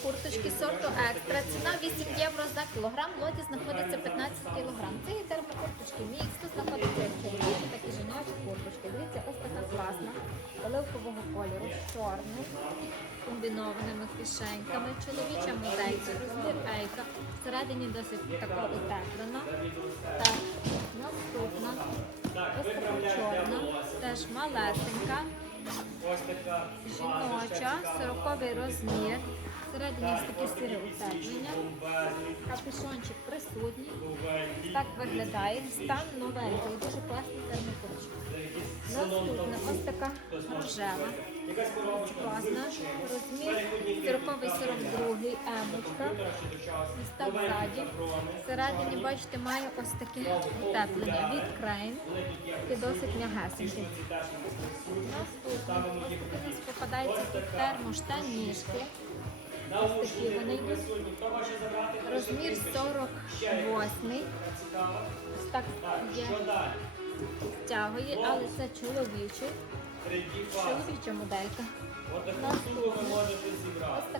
Термокурточки сорту екстра. Ціна 8 євро за кілограм. Лоті знаходиться 15 кілограм. Це є термокурточки мікс. Тут знаходиться чоловічі, такі жіночі курточки. Дивіться, ось така класна, оливкового кольору, з чорним, комбінованими кишеньками. Чоловіча моделька, розмір ейка. Всередині досить тако утеплено. Так, наступна. Ось така чорна, теж малесенька. Жіноча, 40 розмір. Всередині таке сире утеплення. Капюшончик присутній. Так виглядає. Стан новенький, дуже класний термокурчик. Наступна ось така рожева. Класна. Розмір 40 42 емочка. Так ззаді. Всередині, бачите, має ось таке утеплення від крейн. Таке досить м'ягесеньке. Наступно ось у нас попадається тут термоштанішки. Ось такі вони йдуть. Розмір 48. Ось так є. Стягує, але це чоловічий. Чоловіча моделька. Ось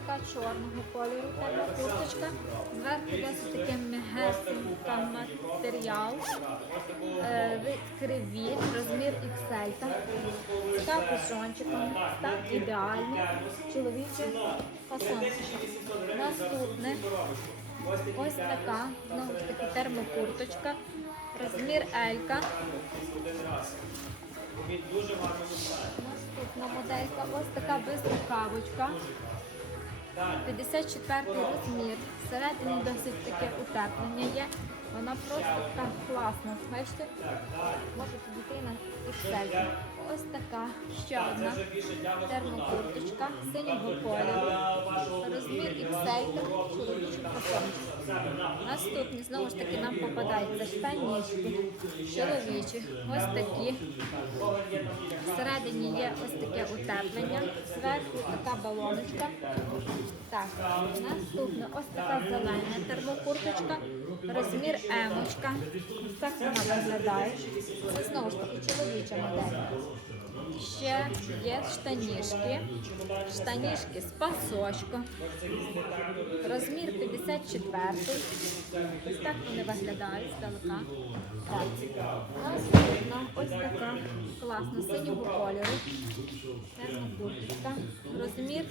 така чорного кольору темна курточка. Зверху досить таке м'ягесенька матеріал. Е, Відкривіт, розмір XL. З капюшончиком. Стан ідеальний. Чоловічий фасон. Наступне. Ось така, знову ж таки, термокурточка. Розмір Елька. Наступна моделька. Ось така безрукавочка. 54 розмір. Всередині досить таке утеплення є. Вона просто така класна. Бачите? Може підійти на XL. Ось така ще одна термокурточка синього кольору. Розмір XL, чоловічий фасончик. Наступні знову ж таки нам попадаються штанішки чоловічі. Ось такі. Всередині є ось таке утеплення. Зверху така балоночка. Так, наступна ось така зелена термокурточка. Розмір емочка. Так вона виглядає. Це знову ж таки чоловіча модель. Ще є штанішки. Штанішки з пасочком. Розмір 54. Ось так вони виглядають здалека. Так. Ось така класна синього кольору. Термокурточка. Розмір,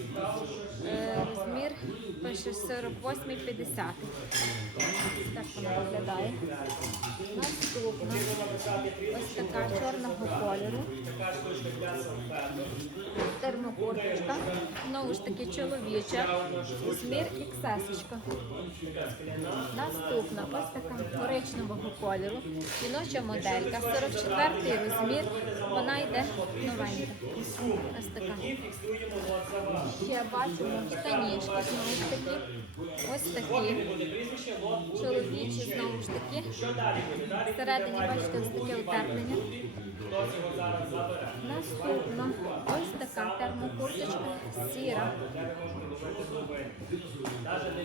е, розмір пише 48-50. Ось так вона виглядає. Наступна ось така чорного кольору. Термокурточка. Знову ж таки чоловіча. Розмір XS. Наступна ось така коричневого кольору. Жіноча моделька. 44 розмір. Вона йде новенька. Ось така. Ще бачимо штанішки знову ж таки. Ось такі. Чоловічі знову ж таки. Всередині бачите ось таке утеплення. Наступна ось така термокурточка сіра.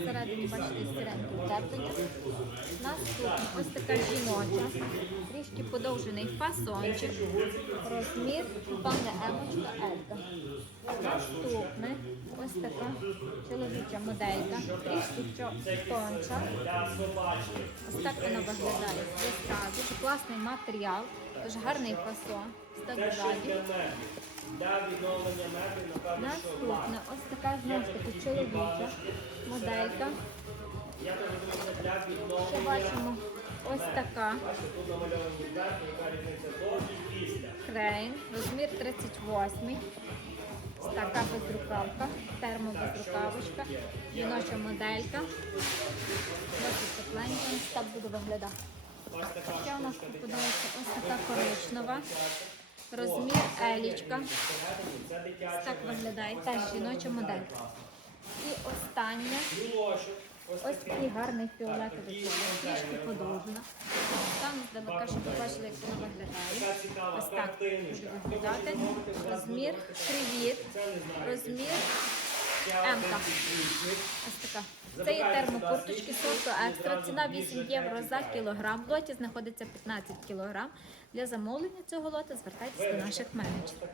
Всередині бачите сіреньке утеплення. Наступна ось така жіноча. Трішки подовжений фасончик. Розмір пане емочка Елька. Наступне ось така чоловіча моделька. Трішки тонша. Ось так вона виглядає класний матеріал, дуже гарний фасон. Ось так ззаді. Наступна ось така знову ж таки чоловіча моделька. Ще бачимо ось така. Крейн, розмір 38. Ось така безрукавка, термобезрукавочка, жіноча моделька. Досить тепленька, ось так буде виглядати. Ще у нас попадається ось така коричнева. Розмір елічка. Так виглядає теж жіноча моделька. І остання. Ось такий гарний фіолетовий колір, трішки подовжена. Там здалека, щоб ви бачили, як вона виглядає. Ось так виглядати. Розмір привіт. Розмір М-ка. Ось така. Це є термокурточки сорту екстра. Ціна 8 євро за кілограм. В лоті знаходиться 15 кілограм. Для замовлення цього лота звертайтеся до наших менеджерів.